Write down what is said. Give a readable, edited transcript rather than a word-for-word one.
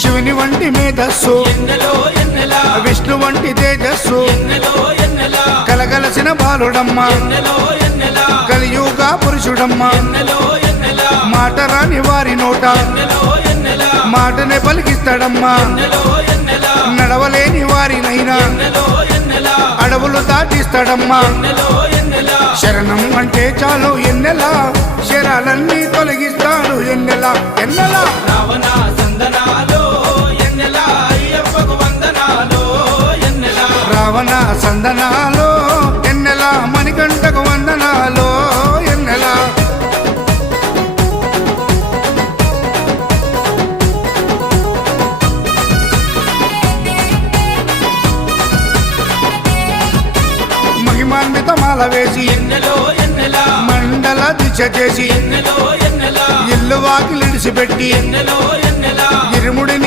శివుని వంటి మేధస్సు విష్ణు వంటి తేజస్సు కలగలసిన బాలుడమ్మ కలియుగ పురుషుడమ్మ మాట రాని వారి నోట మాటనే పలికిస్తాడమ్మా నడవలేని వారినైనా అడవులు దాటిస్తాడమ్మా శరణం అంటే చాలు ఎన్నెలా శరాలన్నీ తొలగిస్తాడు ఎన్నెలా ఎన్నెలా రావణ సందనాలో ఎన్నెలా అయ్యప్పకు వందనాలో ఎన్నెలా రావణ సందనాలో ఎన్నెలా మణికంఠకు వందనాలో ఎన్నెలా మహిమాన్విత మాల వేసి ఎన్నెలో ఎన్నెలా మండల దిశ చేసి ఎన్నెలో ఎన్నెలా ఇల్లు వాకిలిడిసిపెట్టి ఎన్నెలో ఎన్నెలా ఇరుముడిని